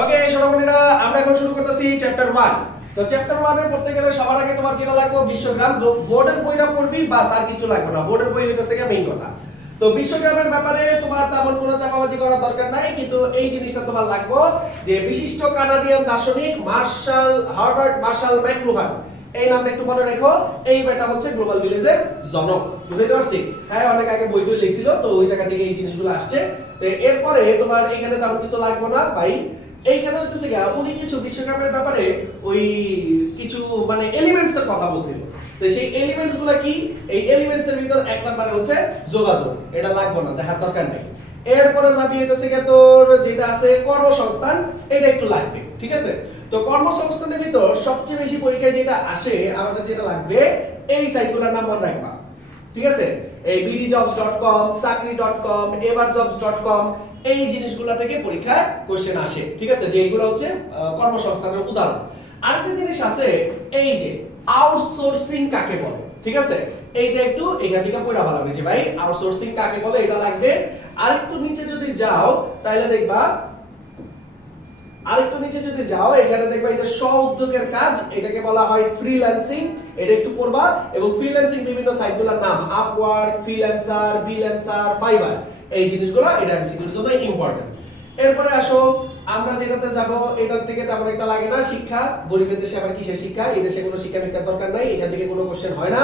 ওকে সোনামণিরা, আমরা এখন শুরু করতেছি চ্যাপ্টার 1। তো চ্যাপ্টার 1 এর পড়তে গেলে সবার আগে তোমার যেটা লাগবে বিশ্বগ্রাম। বোর্ডের বইটা পড়বি, বাস আর কিছু লাগবে না। বোর্ডের বই হইতেছে কি মেইন কথা। তো বিশ্বগ্রামের ব্যাপারে তোমার তেমন কোনো চাপাবাজি করার দরকার নাই, কিন্তু এই জিনিসটা তোমার লাগবে যে বিশিষ্ট কানাডিয়ান দার্শনিক হার্বার্ট মার্শাল ম্যাকলুহান, এই নামটা একটু মনে রেখো। এই বেটা হচ্ছে গ্লোবাল ভিলেজের জনক, বুঝতে পারছি? হ্যাঁ, অনেক আগে বই টই লিখছিল, তো ওই জায়গা থেকে এই জিনিসগুলো আসছে। তো এরপরে তোমার এখানে তেমন কিছু লাগবে না ভাই। এইখানে হইতেছে গিয়া উনি কিছু বিশ্বকাপের ব্যাপারে ওই কিছু মানে এলিমেন্টস এর কথা বলছিল। তো সেই এলিমেন্টস গুলো কি? এই এলিমেন্টস এর ভিতর এক নাম্বারে হচ্ছে যোগাযোগ, এটা লাগবে না, দেখার দরকার নেই। এরপরে যাবি হইতেছে গিয়া তোর যেটা আছে কর্মসংস্থান, এটা একটু লাগবে, ঠিক আছে? তো কর্মসংস্থানের ভিতর সবচেয়ে বেশি পরীক্ষায় যেটা আসে আমাদের যেটা লাগবে এই সাইটগুলোর নাম মনে রাখবা, ঠিক আছে? এই bdjobs.com, sakri.com, everjobs.com, এই জিনিসগুলো থেকে পরীক্ষায় কোশ্চেন আসে, ঠিক আছে? যে এইগুলো হচ্ছে কর্মসংস্থানের উদাহরণ। আরেকটা জিনিস আছে, এই যে আউটসোর্সিং কাকে বলে, ঠিক আছে? এইটা একটু এখান থেকে পড়া ভালো হবে যে ভাই আউটসোর্সিং কাকে বলে, এটা লাগবে। আরেকটু নিচে যদি যাও তাহলে দেখবা, এখানে দেখবা এই যে স্ব উদ্যোগের কাজ, এটাকে বলা হয় ফ্রিল্যান্সিং, এটা একটু পড়বা। এবং ফ্রিল্যান্সিং বিভিন্ন সাইটগুলোর নাম আপওয়ার্ক, ফ্রিল্যান্সার, বিল্যান্সার, ফাইবার, এই জিনিসগুলো এটা এমসিকিউর জন্য ইম্পর্টেন্ট। এরপরে আসো আমরা যেটাতে যাব, এটার থেকে তেমন একটা লাগে না, শিক্ষা। গরিবের দেশে আবার কিসের শিক্ষা? এই দেশে কোনো শিক্ষা বিজ্ঞান দরকার নাই, এখান থেকে কোনো কোশ্চেন হয় না।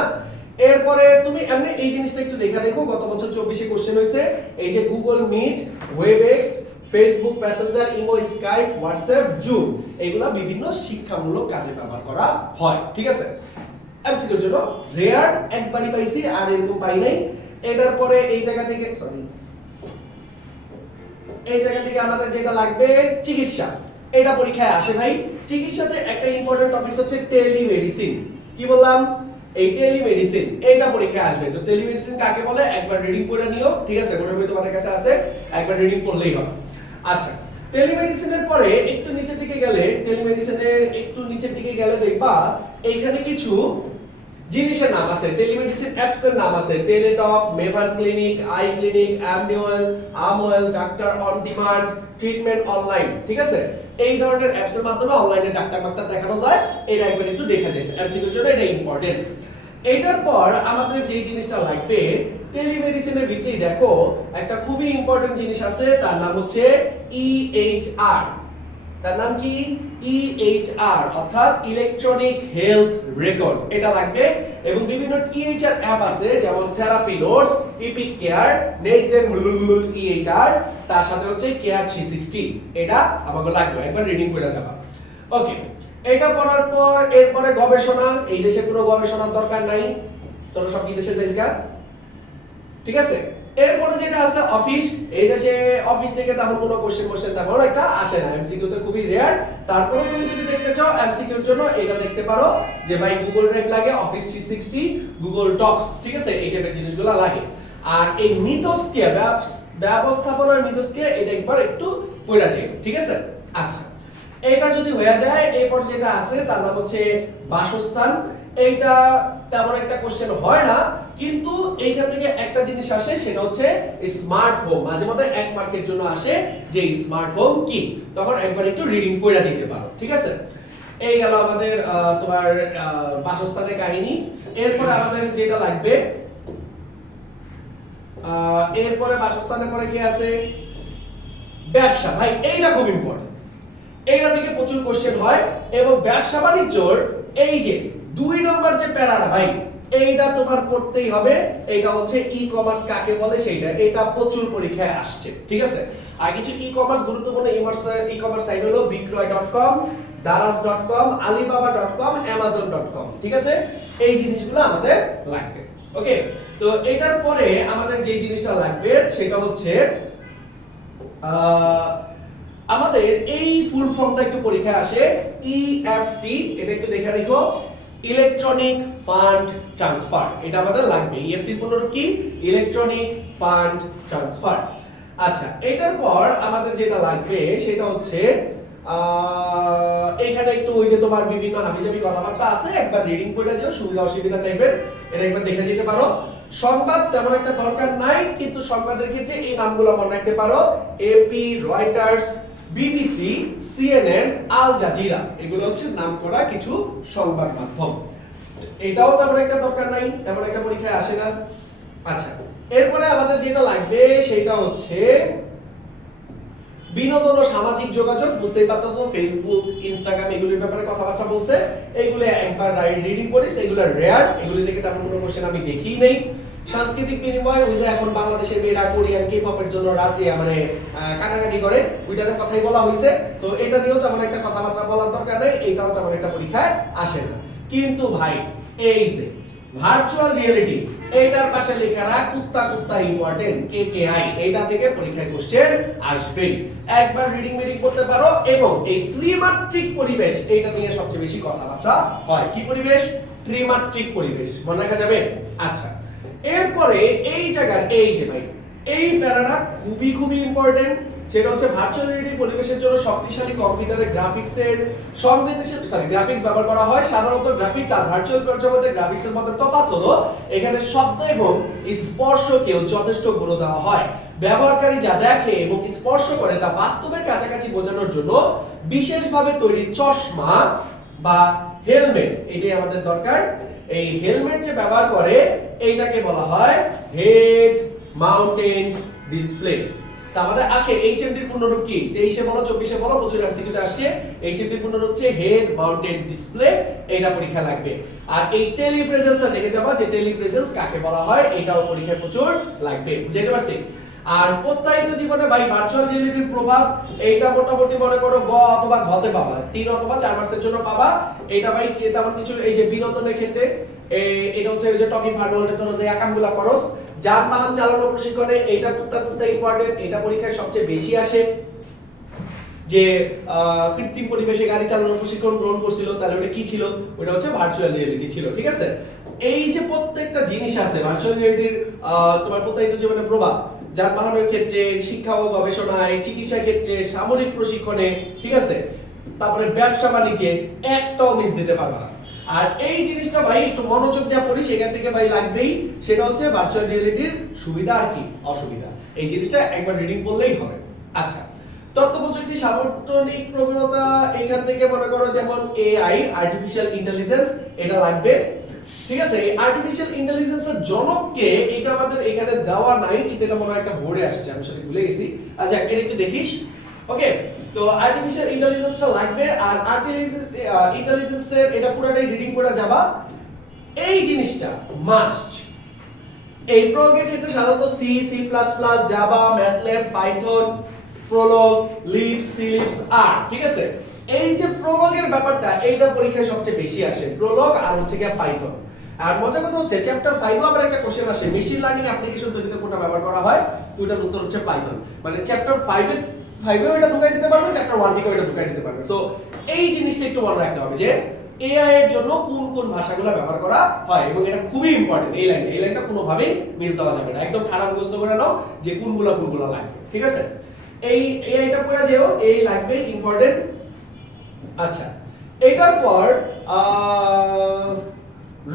এরপরে তুমি এমনি এই জিনিসটা একটু দেখো, গত বছর 24 কোশ্চেন হয়েছে। এই যে Google Meet, Webex, Facebook Messenger, Imo, Skype, WhatsApp, Zoom, এইগুলা বিভিন্ন শিক্ষামূলক কাজে ব্যবহার করা হয়, ঠিক আছে? এমসিকিউর জন্য রেয়ার একবারই পাইছি, আর এরকম পাই নাই। এটার পরে এই জায়গা থেকে আমাদের যেটা লাগবে চিকিৎসা, এটা পরীক্ষায় আসে ভাই। চিকিৎসাতে একটা ইম্পর্টেন্ট টপিক হচ্ছে টেলিমেডিসিন। কি বললাম? এই টেলিমেডিসিন, এটা পরীক্ষায় আসবে। তো টেলিমেডিসিন কাকে বলে একবার রিডিং পড়ে নিও, ঠিক আছে? বোর্ডের বই তোমাদের কাছে আছে, একবার রিডিং পড়লেই হবে। আচ্ছা, টেলিমেডিসিনের পরে একটু নিচের দিকে গেলে দেখবা এইখানে কিছু জিনিসের নাম আছে, টেলিমেডিসিন অ্যাপস এর নাম আছে, Teladoc, Maven Clinic, iClinic, অ্যামনিওয়েল, Amwell, doctor on demand, treatment online, ঠিক আছে? এই ধরনের অ্যাপস এর মাধ্যমে অনলাইনে ডাক্তার দেখানো যায়, এটা একবার একটু দেখা যাচ্ছে এমসিকিউর জন্য, এটা ইম্পর্টেন্ট। এটার পর আমাদের যে জিনিসটা লাগবে টেলিমেডিসিনের ভিতরেই দেখো একটা খুবই ইম্পর্টেন্ট জিনিস আছে, তার নাম হচ্ছে ইএইচআর। তার নাম কি? ইএইচআর, অর্থাৎ ইলেকট্রনিক হেলথ রেকর্ড, এটা লাগবে। এবং বিভিন্ন ইএইচআর অ্যাপ আছে, যেমন TherapyNotes, EpicCare, NextGen EHR, তার সাথে হচ্ছে কেয়ার 360, এটা আমাকে লাগবে, একবার রিডিং করে যাবা। ওকে, এটা পড়ার পর এরপরে গবেষণা। এই দেশে কোনো গবেষণার দরকার নাই, তোরা সব বিদেশে যাইগা, ঠিক আছে? এরপরে যেটা আছে অফিস, এই দেশে অফিস থেকে তেমন কোনো কোশ্চেন তেমন একটা আসে না, এমসিকিউ তে খুবই রেয়ার। তারপরে তুমি যদি দেখতে চাও এমসিকিউর জন্য এটা দেখতে পারো যে ভাই গুগল ড্রাইভ লাগে, অফিস 360, গুগল ডক্স, ঠিক আছে? এই টাইপের জিনিসগুলো লাগে। আর এই মিথস্ক্রিয়া, ব্যবস্থাপনার মিথস্ক্রিয়া, এটা একবার একটু পড়া যায়, ঠিক আছে? আচ্ছা, এটা যদি হয়ে যায়, এরপর যেটা আছে তার নাম হচ্ছে বাসস্থান। এইটা তেমন একটা কোশ্চেন হয় না, কিন্তু এইখান থেকে একটা জিনিস আসে, সেটা হচ্ছে স্মার্ট হোম। মাঝে মধ্যে 1 মার্কের জন্য আসে যে স্মার্ট হোম কি, তখন একবার একটু রিডিং পড়া যেতে পারো, ঠিক আছে? এই গেল আমাদের তোমার বাসস্থানের কাহিনী। এরপর আমাদের যেটা লাগবে, এরপরে বাসস্থানের পরে কি আছে? ব্যবসা। ভাই এইটা খুব ইম্পর্টেন্ট, এইটা থেকে প্রচুর কোশ্চেন হয়। এবং ব্যবসা বাণিজ্যর এই যে 2 নম্বর যে প্যারাটা ভাই, এইটা তোমার পড়তেই হবে। এটা হচ্ছে ই কমার্স কাকে বলে সেইটা, এটা প্রচুর পরীক্ষায় আসছে, ঠিক আছে? আর কিছু ই কমার্স গুরুত্বপূর্ণ ই কমার্স সাইট হলো বিক্রয়.com, daraz.com, alibaba.com, amazon.com, ঠিক আছে? এই জিনিসগুলো আমাদের লাগবে। ওকে, তো এটার পরে আমাদের যে জিনিসটা লাগবে সেটা হচ্ছে আমাদের এই ফুল ফর্মটা একটু পরীক্ষায় আসে, ইএফটি, এটা একটু দেখে রাখো, ইলেকট্রনিক ফান্ড ট্রান্সফার, এটা আমাদের লাগবে। ইএফটি পুনরূপ কি? Electronic fund transfer. আচ্ছা, এটার পর আমাদের যেটা লাগবে সেটা হচ্ছে এখানে একটু ওই যে তোমার বিভিন্ন হাবিজাবি কথাবার্তা আছে, একবার রিডিং করে যাও, সুবিধা অসুবিধা টাইপের, এটা একবার দেখে যেতে পারো। সংবাদ তেমন একটা দরকার নাই, কিন্তু সংবাদের ক্ষেত্রে এই নামগুলো মনে রাখতে পারো, AP, Reuters, BBC, CNN, Al Jazeera, এগুলো হচ্ছে নামকরা কিছু সংবাদ মাধ্যম। এটাও তেমন একটা দরকার নাই, তেমন একটা পরীক্ষায় আসে না। আচ্ছা, এরপরে আমাদের যেটা লাগবে সেটা হচ্ছে বিনোদন ও সামাজিক যোগাযোগ। বুঝতেই পারতেছো, ফেসবুক, ইনস্টাগ্রাম এগুলোর ব্যাপারে কথাবার্তা বলছে, এগুলো একবার রিডিং করিস, এগুলো রেয়ার, এগুলি থেকে তেমন কোনো কোশ্চেন আমি দেখিই নেই। সাংস্কৃতিক বিনিময়, ওই যে এখন বাংলাদেশের মেয়েরা কোরিয়ান কে পপের জন্য রাত মানে কাটাকাটি করে, ওইটার কথাই বলা হয়েছে। তো এটা দিয়েও তেমন একটা কথাবার্তা বলার দরকার নেই, এইটাও তেমন একটা পরীক্ষায় আসে না। কিন্তু ভাই, এই যে ভার্চুয়াল রিয়েলিটি, এইটার পাশে লেখা কুত্তা কুত্তা ইম্পর্টেন্ট, কেকেআই, এইটা থেকে পরীক্ষায় কোশ্চেন আসবে। একবার রিডিং মিডিং করতে পারো, এবং এই ত্রিমাত্রিক পরিবেশ, এইটা নিয়ে সবচেয়ে বেশি কথাবার্তা হয়। কি পরিবেশ? ত্রিমাত্রিক পরিবেশ, মনে রাখা যাবে। আচ্ছা, এরপরে এই জায়গার এই যে ভাই, এই প্যারাটা খুবই খুবই ইম্পর্টেন্ট। সেটা হচ্ছে ভার্চুয়াল রিয়েলিটি পরিবেশের জন্য শক্তিশালী কম্পিউটারে গ্রাফিক্সের গ্রাফিক্স ব্যবহার করা হয়। সাধারণত গ্রাফিক্স আর ভার্চুয়াল জগতে গ্রাফিক্সের মধ্যে তফাৎ হলো এখানে শব্দ এবং স্পর্শকেও যথেষ্ট গুরুত্ব দেওয়া হয়। ব্যবহারকারী যা দেখে এবং স্পর্শ করে তা বাস্তবের কাছাকাছি বোঝানোর জন্য বিশেষভাবে তৈরি চশমা বা হেলমেট, এটাই আমাদের দরকার। এই হেলমেট যে ব্যবহার করে, এইটাকে বলা হয় হেড মাউন্টেড ডিসপ্লে। তা আমাদের আসে এইচএমডি এর পূর্ণরূপ কি? 23 এ বলো, 24 এ বলো, প্রচুর এমসিকিউতে আসছে। এইচএমডি এর পূর্ণরূপ হচ্ছে হেড মাউন্টেড ডিসপ্লে, এটা পরীক্ষা লাগবে। আর এই টেলিপ্রেজেন্সটা দেখে যাবা যে টেলিপ্রেজেন্স কাকে বলা হয়, এটাও পরীক্ষায় প্রচুর লাগবে। বুঝতে পারছি? আর প্রত্যায়িত জীবনে ভাই ভার্চুয়াল রিয়েলিটির প্রভাব, এইটা মোটামুটি মনে করো গ অথবা ঘতে পাবা, 3 অথবা 4 মার্কসের জন্য পাবা। এটা ভাই কি তেমন কিছু, এই যে বিনোদনের ক্ষেত্রে এটা হচ্ছে ওই যে টকি ফার্নওয়াল্ডের জন্য যে আকামগুলা করস, যানবাহন চালানো প্রশিক্ষণে এইটা খুব ইম্পর্টেন্ট, এটা পরীক্ষায় সবচেয়ে বেশি আসে। যে কৃত্রিম পরিবেশে গাড়ি চালানোর প্রশিক্ষণ গ্রহণ করছিল, তাহলে ওটা কি ছিল? ওটা হচ্ছে ভার্চুয়াল রিয়েলিটি ছিল। ঠিক আছে, এই যে প্রত্যেকটা জিনিস আছে ভার্চুয়াল রিয়েলিটির তোমার প্রত্যায়িত জীবনের প্রভাব, যানবাহনের ক্ষেত্রে, শিক্ষা ও গবেষণায়, চিকিৎসা ক্ষেত্রে, সামরিক প্রশিক্ষণে, ঠিক আছে, তারপরে ব্যবসা বাণিজ্যে, একটাও মিস দিতে পারবে না। আর এই জিনিসটা ভাই একটু মনোযোগ দিয়ে পড়ি, সেখান থেকে ভাই লাগবেই। সেটা হচ্ছে ভার্চুয়াল রিয়েলিটির সুবিধা আর কি অসুবিধা, এই জিনিসটা একবার রিডিং করলেই হবে। আচ্ছা, তথ্য প্রযুক্তি, সার্বজনিক প্রবণতা, এখান থেকে মনে করো যেমন এআই, আর্টিফিশিয়াল ইন্টেলিজেন্স, এটা লাগবে। ঠিক আছে, এই আর্টিফিশিয়াল ইন্টেলিজেন্সের জনককে, এটা আমাদের এখানে দেওয়া নাই, কিন্তু এটা মনে হয় একটা বোর্ডে আসছে, আমি সেটা ভুলে গেছি। আচ্ছা, এটা একটু দেখিস। ওকে, তো আর্টিফিশিয়াল ইন্টেলিজেন্সটা লাগবে। আর আর্টিফিশিয়াল ইন্টেলিজেন্সের এটা পুরোটাই রিডিং করে যাবা। এই জিনিসটা মাস্ট। এই প্রয়োগের ক্ষেত্রে সাধারণত C, C plus plus, Java, MATLAB, Python, Prolog, লিপস, সিলিপস, আর ঠিক আছে, এই যে প্রোলগের ব্যাপারটা, এইটা পরীক্ষায় সবচেয়ে বেশি আসে, প্রোলগ আর হচ্ছে কি পাইথন। আর মজার কথা হচ্ছে চ্যাপ্টার 5 এ আবার একটা কোশ্চেন আসে, মেশিন লার্নিং অ্যাপ্লিকেশন তৈরিতে কোনটা ব্যবহার করা হয়? ওটার উত্তর হচ্ছে পাইথন। মানে চ্যাপ্টার 5 এও এটা ঢুকাই দিতে পারবে, চ্যাপ্টার 1 থেকেও এটা ঢুকাই দিতে পারবে। সো এই জিনিসটা একটু মনে রাখতে হবে যে এআই এর জন্য কোন কোন ভাষাগুলো ব্যবহার করা হয়, এবং এটা খুবই ইম্পর্টেন্ট। এই লাইনটা কোনোভাবেই মিস দেওয়া যাবে না, একদম ঠাড়া মুখস্থ করে নাও যে কোনগুলো লাগবে। ঠিক আছে, এই এইটা পড়া যেও, এই লাগবে, ইম্পর্টেন্ট। আচ্ছা, এটার পর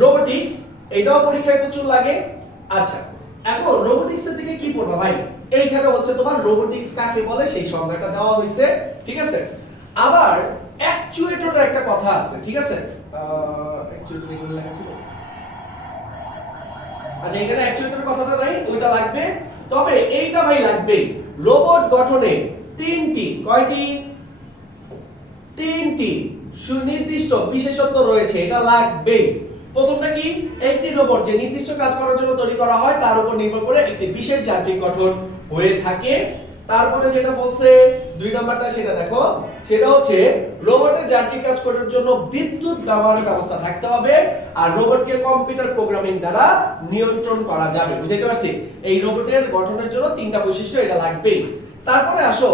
রোবোটিক্স, এটাও পরীক্ষায় প্রচুর লাগে। আচ্ছা, এখন রোবোটিক্স এর দিকে কি পড়বা ভাই? এইখানে হচ্ছে তোমার রোবোটিক্স কাকে বলে সেই সংজ্ঞাটা দেওয়া হয়েছে। ঠিক আছে, আবার অ্যাকচুয়েটরের একটা কথা আছে। ঠিক আছে, অ্যাকচুয়েটর এখানে লেখা ছিল। আচ্ছা, এখানে অ্যাকচুয়েটরের কথাটা নাই, ওইটা লাগবে। তবে এইটা ভাই লাগবেই, রোবট গঠনে তিনটি সুনির্দিষ্ট বিশেষত্ব রয়েছে, এটা লাগবেই। প্রথমটা কি? একটি রোবট যে নির্দিষ্ট কাজ করার জন্য তৈরি করা হয় তার উপর নির্ভর করে একটি বিশেষ যান্ত্রিক গঠন হয়ে থাকে। তারপরে যেটা বলছে 2 নাম্বারটা, সেটা দেখো, সেটা হচ্ছে রোবটের যান্ত্রিক কাজ করার জন্য বিদ্যুৎ ব্যবহারের ব্যবস্থা থাকতে হবে, আর রোবটকে কম্পিউটার প্রোগ্রামিং দ্বারা নিয়ন্ত্রণ করা যাবে। বুঝতে পারছি? এই রোবটের গঠনের জন্য 3টা বৈশিষ্ট্য এটা লাগবেই। তারপরে আসো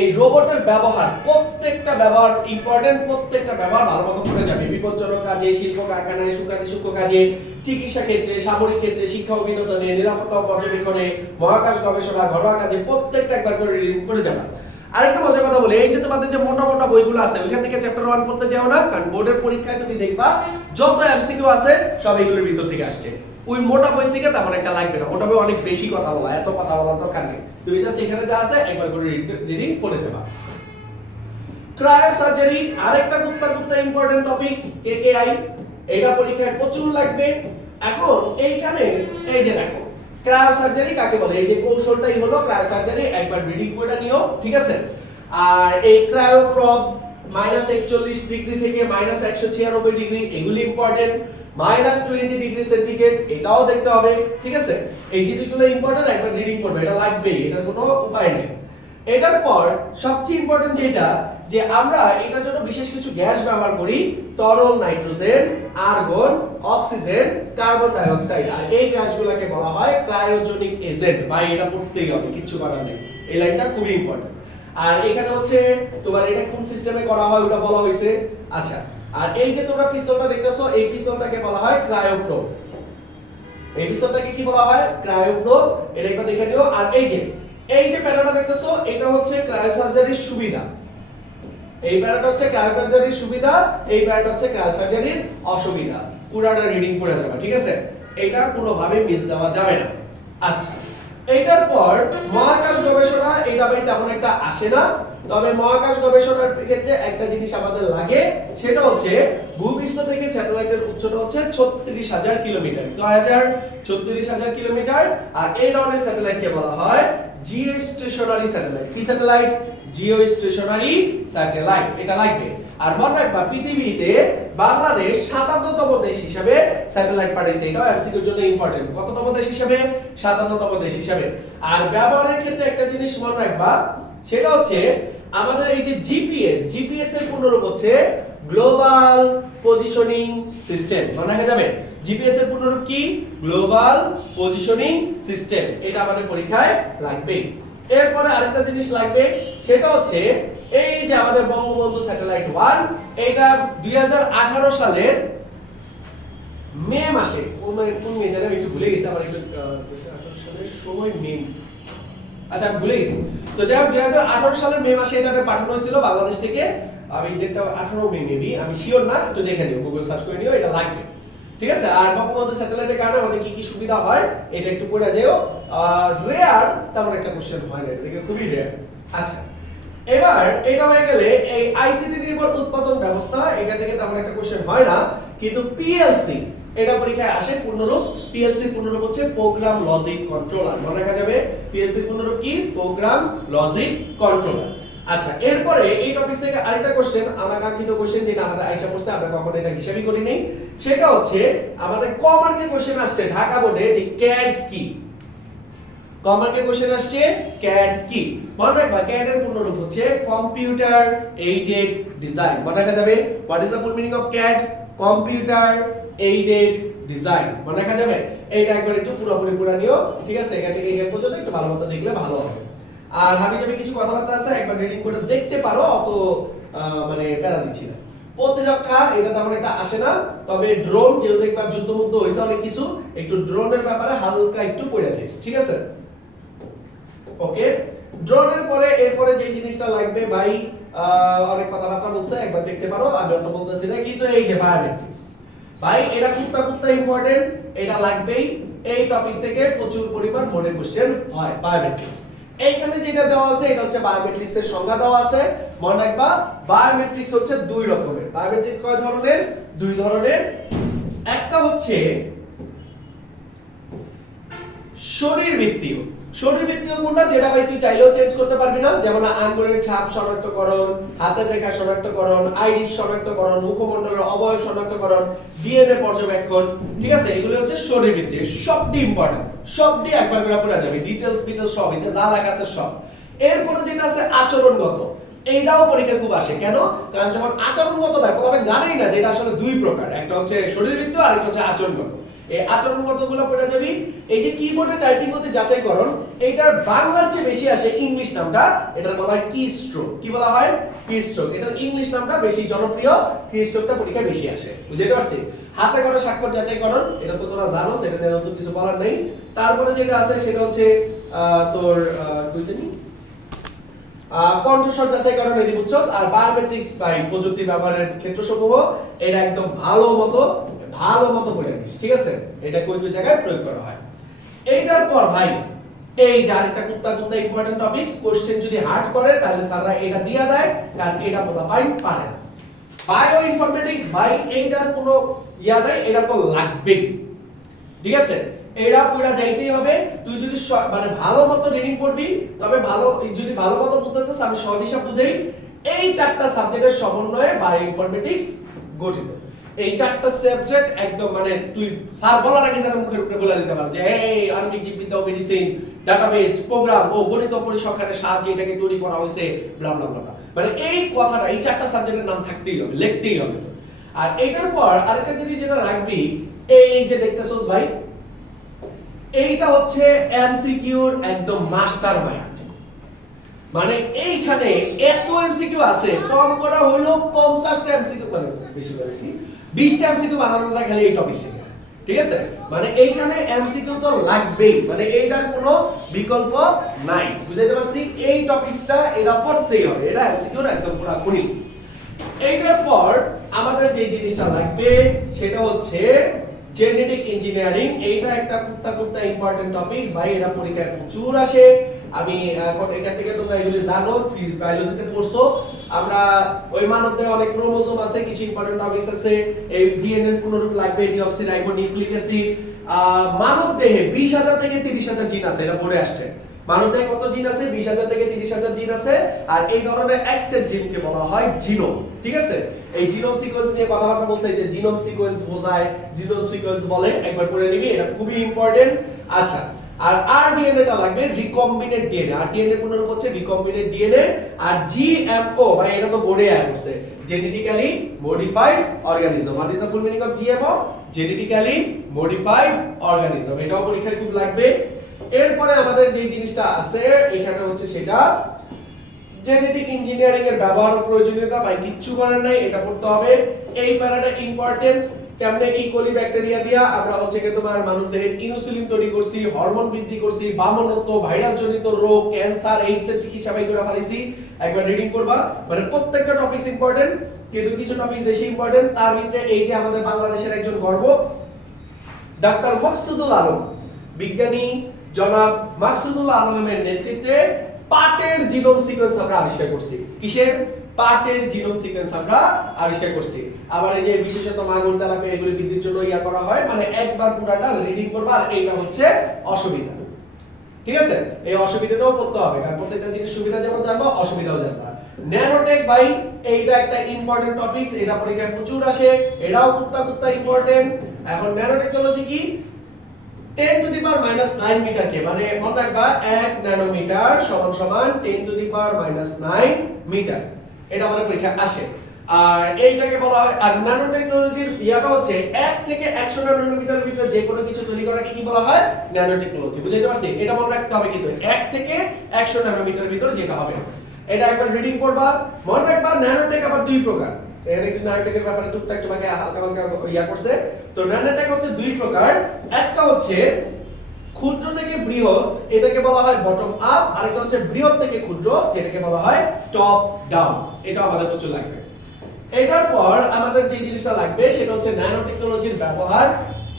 এই রোবটের ব্যবহার, প্রত্যেকটা ব্যবহার ইম্পর্টেন্ট, প্রত্যেকটা ব্যবহার ভালোভাবে করে যাবে। বিপজ্জনক কাজে, শিল্প কারখানায়, সূক্ষ্ম কাজে, চিকিৎসা ক্ষেত্রে, সামরিক ক্ষেত্রে, শিক্ষা ও বিনোদনে, নিরাপত্তা ও পর্যবেক্ষণে, মহাকাশ গবেষণা, ঘরোয়া কাজে, প্রত্যেকটা একবার করে রিডিং করে যাবে। আরেকটা মজার কথা বলি, এই যে তোমাদের যে মোটা মোটা বইগুলো আছে, ওইখান থেকে চ্যাপ্টার 1 পড়তে যাও না, কারণ বোর্ডের পরীক্ষায় তুমি দেখবা যত এমসিকিউ আছে সব এগুলোর ভিতর থেকে আসছে। ওই মোটা বই থেকে তেমন একটা লাগবে না, মোটা বই অনেক বেশি কথা বলা, এত কথা বলার দরকার নেই। তুমি জাস্ট এখানে যা আছে একবার করে রিডিং পড়ে যাবা। ক্রায়োসার্জারি আরেকটা গুপ্তা ইম্পর্টেন্ট টপিকস কেকেআই, এটা পরীক্ষায় প্রচুর লাগবে। এখন এইখানে এই যে দেখো ক্রায়োসার্জারি কাকে বলে, এই যে কৌশলটাই হলো ক্রায়োসার্জারি, একবার রিডিং পড়ে নিও, ঠিক আছে। আর এই ক্রায়োপ্রব -41 ডিগ্রি থেকে -196 ডিগ্রি, এগুলি ইম্পর্টেন্ট। -20 ডিগ্রি সেন্টিগ্রেড, এটাও দেখতে হবে, ঠিক আছে। এই জিনিসগুলো ইম্পর্টেন্ট, একবার রিডিং পড়বে, এটা লাগবেই, এটার কোনো উপায় নেই। এটার পর সবচেয়ে ইম্পর্টেন্ট যেটা, যে আমরা এটার জন্য বিশেষ কিছু গ্যাস ব্যবহার করি, তরল nitrogen, argon, oxygen, carbon die oxide, আর এই গ্যাসগুলোকে বলা হয় ক্রায়োজেনিক এজেন্ট। ভাই এটা পড়তেই হবে, কিচ্ছু করার নেই, এই লাইনটা খুবই ইম্পর্টেন্ট। আর এখানে হচ্ছে তোমার এটা কোন সিস্টেমে করা হয় ওটা বলা হয়েছে। আচ্ছা, আর এই যে তোমরা পিস্তলটা দেখতেছো, এই পিস্তলটাকে বলা হয় ক্রায়োপ্রোব। এই পিস্তলটাকে কি বলা হয়? ক্রায়োপ্রোব। এটা একবার দেখে নিও। আর এই যে প্যারাটা দেখতেছো, এটা হচ্ছে ক্রায়োসার্জারির সুবিধা। এই প্যারাটা হচ্ছে ক্রায়োসার্জারির সুবিধা, এই প্যারাটা হচ্ছে ক্রায়োসার্জারির অসুবিধা। পুরাটা রিডিং করে যাবে, ঠিক আছে। এটা কোনোভাবে মিস দেওয়া যাবে না। আচ্ছা, এটার পর মহাকাশ গবেষণা, এটা ভাই তেমন একটা আসে না, তবে মহাকাশ গবেষণার ক্ষেত্রে একটা জিনিস আমাদের লাগে, সেটা হচ্ছে ভূপৃষ্ঠ থেকে স্যাটেলাইটের উচ্চতা হচ্ছে 36,000 কিলোমিটার। কয় হাজার? 36,000 কিলোমিটার। আর এই ধরনের স্যাটেলাইটকে বলা হয় জিও স্টেশনারি স্যাটেলাইট। কি স্যাটেলাইট? জিও স্টেশনারি স্যাটেলাইট, এটা লাগবে। আর মনে রাখবা, পৃথিবীতে বাংলাদেশ 57তম দেশ হিসেবে স্যাটেলাইট পাঠাইছে, এটাও এমসিকিউর জন্য ইম্পর্টেন্ট। কততম দেশ হিসেবে? 57তম দেশ হিসেবে। আর ব্যবহারের ক্ষেত্রে একটা জিনিস মনে রাখবা, সেটা হচ্ছে আমাদের এই যে জিপিএস এর পূর্ণরূপ হচ্ছে গ্লোবাল পজিশনিং সিস্টেম। মনে রাখা যাবে, জিপিএস এর পূর্ণরূপ কি? Global positioning system. এটা আমাদের পরীক্ষায় লাগবে। এরপরে আরেকটা জিনিস লাগবে, সেটা হচ্ছে এই যে আমাদের বঙ্গবন্ধু স্যাটেলাইট 1, এটা 2018 সালের মে মাসে, কোন মে জানি আমি একটু ভুলে গেছি, আমার একটু 2018 সালের সময় মে, আচ্ছা আমি ভুলে গেছি। তো যাই হোক 2018 সালের মে মাসে এটাতে পাঠানো হয়েছিল বাংলাদেশ থেকে। আমি ডেটটা 18 মে মেবি, আমি শিওর না, একটু দেখে নিও, গুগল সার্চ করে নিও, এটা লাগবে, ঠিক আছে। আর বঙ্গবন্ধু স্যাটেলাইটের কারণে আমাদের কি কি সুবিধা হয় এটা একটু পড়ে যাও। রেয়ার তেমন একটা কোশ্চেন হয় না, এটা খুবই রেয়ার। আচ্ছা, এবার এটা হয়ে গেলে এই আইসিটি নির্ভর উৎপাদন ব্যবস্থা, এখান থেকে তেমন একটা কোশ্চেন হয় না, কিন্তু পিএলসি এটা পরীক্ষায় আসে পূর্ণরূপ। পিএলসি এর পূর্ণরূপ হচ্ছে প্রোগ্রাম লজিক কন্ট্রোলার। মনে রাখা যাবে, পিএলসি এর পূর্ণরূপ কি? Program logic controller. আচ্ছা, এরপরে এই টপিক থেকে আরেকটা কোশ্চেন, অনাকাঙ্ক্ষিত কোশ্চেন, যেটা আমাদের আইসা পড়ছে, আমরা কখনো এটা হিসাবই করি নাই, সেটা হচ্ছে আমাদের কমার্কের কোশ্চেন আসছে ঢাকা বোর্ডে, যে ক্যাড কি। কমার্কের কোশ্চেন আসছে ক্যাড কি। মনে রাখবা, ক্যাড এর পূর্ণরূপ হচ্ছে কম্পিউটার এইডেড ডিজাইন। মনে রাখা যাবে, what is the full meaning of CAD? Computer aided design. মনে রাখা যাবে, এইটা একবার একটু পুরোপুরি পড়া নিও, ঠিক আছে। এখান থেকে এখান পর্যন্ত একটু ভালো মতো দেখলে ভালো হবে। আর হাবিজাবি কিছু কথাবার্তা আছে, একবার রিডিং করে দেখতে পারো, অত মানে প্যারা দিচ্ছি না। প্রতিরক্ষা, এটা তেমন একটা আসে না, তবে ড্রোন, যেহেতু একবার যুদ্ধমুদ্ধ হয়েছে অনেক কিছু, একটু ড্রোনের ব্যাপারে হালকা একটু পড়ে যাইস, ঠিক আছে। ওকে, ড্রোনের পরে এরপরে যে জিনিসটা লাগবে ভাই, অনেক কথাবার্তা বলছে, একবার দেখতে পারো, আমি অত বলতেছি না, কিন্তু এই যে বায়োমেট্রিক্স, ভাই এটা খুবটা ইম্পর্টেন্ট, এটা লাগবেই। এই টপিক থেকে প্রচুর পরিমাণ বোর্ডে কোশ্চেন হয়। বায়োমেট্রিক্স, এইখানে যেটা দেওয়া আছে, এটা হচ্ছে বায়োমেট্রিক্স এর সংজ্ঞা দেওয়া আছে। মনে রাখবা, বায়োমেট্রিক্স হচ্ছে দুই রকমের। বায়োমেট্রিক্স কয় ধরনের? দুই ধরনের। একটা হচ্ছে শরীরবৃত্তীয়। শরীরবৃত্তীয় কোনটা? যেটা ভাই তুই চাইলেও চেঞ্জ করতে পারবি না, যেমন আঙ্গুলের ছাপ শনাক্তকরণ, হাতের রেখা শনাক্তকরণ, আইরিস শনাক্তকরণ, মুখমণ্ডলের অবয়ব শনাক্তকরণ, ডিএনএ পর্যবেক্ষণ, ঠিক আছে। এগুলো হচ্ছে শরীরবৃত্তীয়, সবটি ইম্পর্টেন্ট, সবটি একবার করে পড়া যাবে, ডিটেইলস সব, এটা যা লেখা আছে সব। এরপরে যেটা আছে আচরণগত, এইটাও পরীক্ষা খুব আসে। কেন? কারণ যখন আচরণগত দেখো, তবে জানেই না যে এটা আসলে দুই প্রকার, একটা হচ্ছে শরীরবৃত্তীয় আর একটা হচ্ছে আচরণগত। এই আচরণগতগুলো পড়ে যাবি। এই যে কিবোর্ডে টাইপিং করতে যাচাইকরণ, এটার বাংলার চেয়ে বেশি আসে ইংলিশ নামটা, এটার বলা হয় কি স্ট্রোক। কি বলা হয়? কি স্ট্রোক। এটার ইংলিশ নামটা বেশি জনপ্রিয়, কি স্ট্রোকটা পরীক্ষায় বেশি আসে, বুঝতে পারছিস? হাতে করা স্বাক্ষর যাচাইকরণ, এটা তো তোমরা জানো, সেটা নিয়ে নতুন কিছু বলার নেই। তারপরে যেটা আছে সেটা হচ্ছে তোর কই জানি কণ্ঠস্বর যাচাইকরণ, এটি বুঝছস। আর বায়োমেট্রিক্স বাই প্রযুক্তি ব্যবহারের ক্ষেত্রসমূহ, এটা একদম ভালো মতো পড়ে নিস, ঠিক আছে। এটা কোন কোন জায়গায় প্রয়োগ করা হয়। এইটার পর ভাই এই যে আরেকটা কুত্তা কুত্তা ইম্পর্টেন্ট টপিকস, কোশ্চেন যদি হার্ড করে তাহলে স্যাররা এটা দিয়া দেয়, কারণ এটা বলা পারে না। বায়ো ইনফরমেটিক্স ভাই এইটার কোনো ইয়া নাই, এটা তো লাগবেই, ঠিক আছে? এরা পুরা যাইতেই হবে। তুই যদি মানে ভালো মতো রিডিং করবি, তবে যদি ভালো মতো বুঝতে চাস, আমি সহজ হিসাব বুঝাই। এই চারটা সাবজেক্টের সমন্বয়ে বায়ো ইনফরমেটিক্স গঠিত। এই চারটা সাবজেক্ট একদম মানে তুই স্যার বলার আগে যেন মুখের উপরে বলে দিতে পারো যে এই আণবিক জীববিদ্যা, মেডিসিন, ডাটাবেজ, প্রোগ্রাম ও গণিত পরিসংখ্যানের সাহায্যে এটাকে তৈরি করা হয়েছে, ব্লা ব্লা ব্লা। মানে এই কথাটা, এই চারটা সাবজেক্টের নাম থাকতেই হবে, লিখতেই হবে। আর এইটার পর আরেকটা জিনিস যেটা রাখবি, এই যে দেখতেছস ভাই, এইটা হচ্ছে এমসিকিউর একদম মাস্টার মাইন্ড। মানে এইখানে এত এমসিকিউ আছে, কম করা হলো 50টা এমসিকিউ, মানে বেশি বলেছি 20টা এমসিকিউ বানানো যায় খালি এই টপিক থেকে, ঠিক আছে? মানে এইখানে এমসিকিউ তো লাগবেই, মানে এইটার কোনো বিকল্প নাই, বুঝাইতে পারছি? এই টপিকসটা এটা পড়তেই হবে, এটা এমসিকিউর একদম পুরো খুনি। এইটার পর আমাদের যে জিনিসটা লাগবে সেটা হচ্ছে জেনেটিক ইঞ্জিনিয়ারিং। এইটা একটা কুত্তা ইম্পর্টেন্ট টপিকস ভাই, এটা পরীক্ষায় প্রচুর আসে। আমি এখন এখান থেকে তোমরা এগুলি জানো, বায়োলজিতে পড়ছো। আমরা ওই মানবদেহে অনেক ক্রোমোজোম আছে, কিছু ইম্পর্টেন্ট টপিকস আছে। এই ডিএনএ এর পুনরূপ লাগবে, ডিঅক্সিরাইবোনিউক্লিক অ্যাসিড। মানবদেহে 20,000 থেকে 30,000 জিন আছে, এটা পড়ে আসছে। মানবদেহে কত জিন আছে? 20,000 থেকে 30,000 জিন আছে। আর এই ধরনের এক সেট জিনকে বলা হয় জিনোম, ঠিক আছে? এই জিনোম সিকোয়েন্স নিয়ে কথাবার্তা বলছে, যে জিনোম সিকোয়েন্স বোঝায়, জিনোম সিকোয়েন্স বলে, একবার পড়ে নিবি, এটা খুবই ইম্পর্টেন্ট। আচ্ছা, আর আরডিএনএ টা লাগবে, রিকম্বিনেন্ট ডিএনএ। আরডিএনএ পুনরূপ হচ্ছে রিকম্বিনেন্ট ডিএনএ। আর জিএমও ভাই, এটা তো বোর্ডে আয়া করছে, genetically modified organism. What is the full meaning of GMO? Genetically modified organism. এটাও পরীক্ষায় খুব লাগবে। এরপরে আমাদের যে জিনিসটা আছে এখানে হচ্ছে সেটা জেনেটিক ইঞ্জিনিয়ারিং এর ব্যবহার ও প্রয়োজনীয়তা, ভাই কিচ্ছু করার নাই, এটা পড়তে হবে। এই প্যারাটা ইম্পর্টেন্ট। কেমনে ইকোলি ব্যাকটেরিয়া দিয়া আমরা হচ্ছে কি তোমার মানবদেহের ইনসুলিন তৈরি করছি, হরমোন বৃদ্ধি করছি, বামনত্ব, ভাইরাস জনিত রোগ, ক্যান্সার, এইডস এর চিকিৎসা বাই করে ফেলেছি, একবার রিডিং করবা। মানে প্রত্যেকটা টপিকস ইম্পর্টেন্ট, কিন্তু কিছু টপিক বেশি ইম্পর্টেন্ট। তার ভিতরে এই যে আমাদের বাংলাদেশের একজন গর্ব, ডাক্তার মাকসুদুল আলম, বিজ্ঞানী জনাব মাকসুদুল আলমের নেতৃত্বে পাটের জিনোম সিকোয়েন্স আমরা আবিষ্কার করছি। কিসের? পাটের জিনোম সিকোয়েন্স আমরা আবিষ্কার করছি। আবার এই যে বিশেষত মাগুর তেলাপিয়া এগুলি বৃদ্ধির জন্য ইয়া করা হয়, মানে একবার পুরাটা রিডিং করবা। আর এটা হচ্ছে অসুবিধা, ঠিক আছে? এই অসুবিধাটাও পড়তে হবে, কারণ প্রত্যেকটা জিনিস সুবিধা যেমন জানবা, অসুবিধাও জানবা। ন্যানোটেক ভাই, এইটা একটা ইম্পর্টেন্ট টপিকস, এটা পরীক্ষায় প্রচুর আসে, এটাও কুত্তা ইম্পর্টেন্ট। এখন ন্যানোটেকনোলজি কি? 10 to the power minus 9 metre কে, মানে মনে রাখবা 1 ন্যানোমিটার সমান সমান 10 to the power minus 9 metre. এটা আমাদের পরীক্ষায় আসে। আর এইটাকে বলা হয়, আর ন্যানো টেকনোলজির ইয়াটা হচ্ছে 1 থেকে 100 ন্যানোমিটারের ভিতরে যে কোনো কিছু তৈরি করাকে কি বলা হয়? Nano technology. বুঝাইতে পারছি? এটা মনে রাখতে হবে, কিন্তু 1 থেকে 100 ন্যানোমিটারের ভিতরে যেটা হবে, এটা একবার রিডিং করবা। মনে রাখবা ন্যানোটেক আবার দুই প্রকার। এর একটি ন্যানোটেকের ব্যাপারে টুকটাক তোমাকে হালকা ইয়া করছে। তো ন্যানোটেক হচ্ছে দুই প্রকার। একটা হচ্ছে ক্ষুদ্র থেকে বৃহৎ, এটাকে বলা হয় বটম আপ। আরেকটা হচ্ছে বৃহৎ থেকে ক্ষুদ্র, যেটাকে বলা হয় টপ ডাউন। এটা আমাদের প্রচুর লাগবে। এটার পর আমাদের যে জিনিসটা লাগবে সেটা হচ্ছে ন্যানো টেকনোলজির ব্যবহার।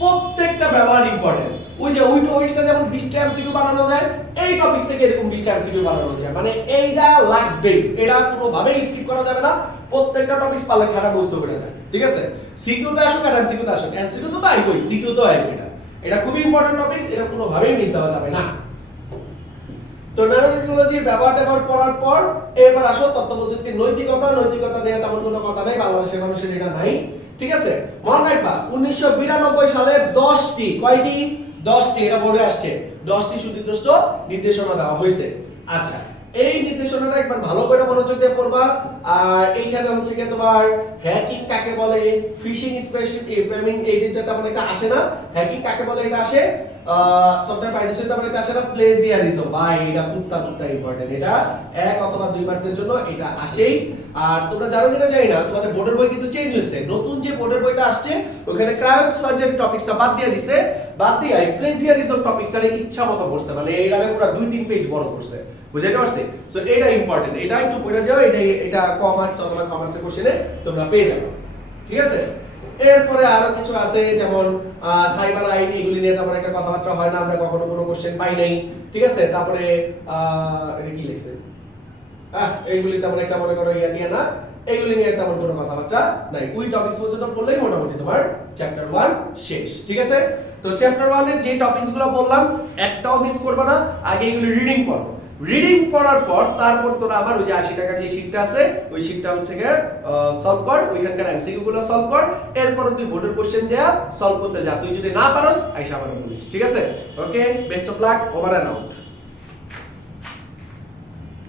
প্রত্যেকটা ব্যবহার ইম্পর্টেন্ট। ওই যে ওই টপিকসটা যেমন 20টা এমসিকিউ বানানো যায়, এই টপিকস থেকে এরকম 20টা এমসিকিউ বানানো যায়। মানে এইটা লাগবে, এটা কোনোভাবেই স্কিপ করা যাবে না। প্রত্যেকটা টপিকস পারলে খারাপ বুঝতে পেরে যায়, ঠিক আছে? সিকিউ তো আসুক আর এমসিকিউ তো আসুক, এমসিকিউ তো আইবই, সিকিউ তো আইবই। এটা খুবই ইম্পর্টেন্ট টপিকস, এটা কোনোভাবেই মিস দেওয়া যাবে না। তো ন্যানো টেকনোলজির ব্যবহারটা পড়ার পর এবার আসো তথ্যপ্রযুক্তির নৈতিকতা। নৈতিকতা নিয়ে তেমন কোনো কথা নেই, বাংলাদেশের মানুষের এটা নাই, ঠিক আছে? মনে রাখবা 1992 সালের 10টি, কয়টি? 10টি, এটা বোর্ডে আসছে, 10টি সুনির্দিষ্ট নির্দেশনা দেওয়া হয়েছে। আচ্ছা, এই নির্দেশনাটা একবার ভালো করে মনোযোগ দিয়ে পড়বা। আর এইখানে হচ্ছে কি তোমার হ্যাকিং কাকে বলে, ফিশিং স্প্যামিং, এই ডেটাটা মানে এটা আসে না। হ্যাকিং কাকে বলে এটা আসে, সফটওয়্যার পাইরেসি তেমন এটা আসে না। প্লেজিয়ারিজম ভাই, এটা কুত্তা ইম্পর্টেন্ট, এটা 1 অথবা 2% জন্য এটা আসেই। আর তোমরা জানো কিনা জানি না, তোমাদের বোর্ডের বই কিন্তু চেঞ্জ হয়েছে। নতুন যে বোর্ডের বইটা আসছে ওখানে ক্রায়োন সার্জারি টপিকসটা বাদ দিয়ে দিয়েছে, বাদ দিয়ে প্লেজিয়ারিজম টপিকসটারে ইচ্ছা মতো করছে, মানে এইটারে পুরো 2-3 পেজ বড় করছে। বুঝাইতে পারছি? সো এটা ইম্পর্টেন্ট, এটা একটু পড়ে যাও। এটা কমার্স অথবা কমার্সের কোশ্চেনে তোমরা পেয়ে যাবে, ঠিক আছে? এরপরে আরো কিছু আছে, যেমন সাইবার আইন এগুলি নিয়ে তেমন একটা কথাবার্তা হয় না, আমরা কখনো কোনো কোশ্চেন পাই নাই, ঠিক আছে। তারপরে এটা কি লিখছে, এইগুলি তেমন একটা মনে করো ইয়া না, এইগুলি নিয়ে তেমন কোনো কথাবার্তা নাই। ওই টপিকস পর্যন্ত পড়লেই মোটামুটি তোমার চ্যাপ্টার 1 শেষ, ঠিক আছে। তো চ্যাপ্টার 1 এর যে টপিকসগুলো বললাম একটাও মিস করবে না, আগে এগুলি রিডিং পড়ো। রিডিং পড়ার পর তারপর তোরা আমার ওই যে 80 টাকা যে শীটটা আছে ওই শীটটা হচ্ছে গিয়ে সলভ কর, ওইখানকার এমসিকিউ গুলো সলভ কর, এরপর তুই বোর্ডের কোশ্চেন যা সলভ করতে যা, তুই যদি না পারোস আইসা আমার বলিস, ঠিক আছে। Okay, best of luck, over and out.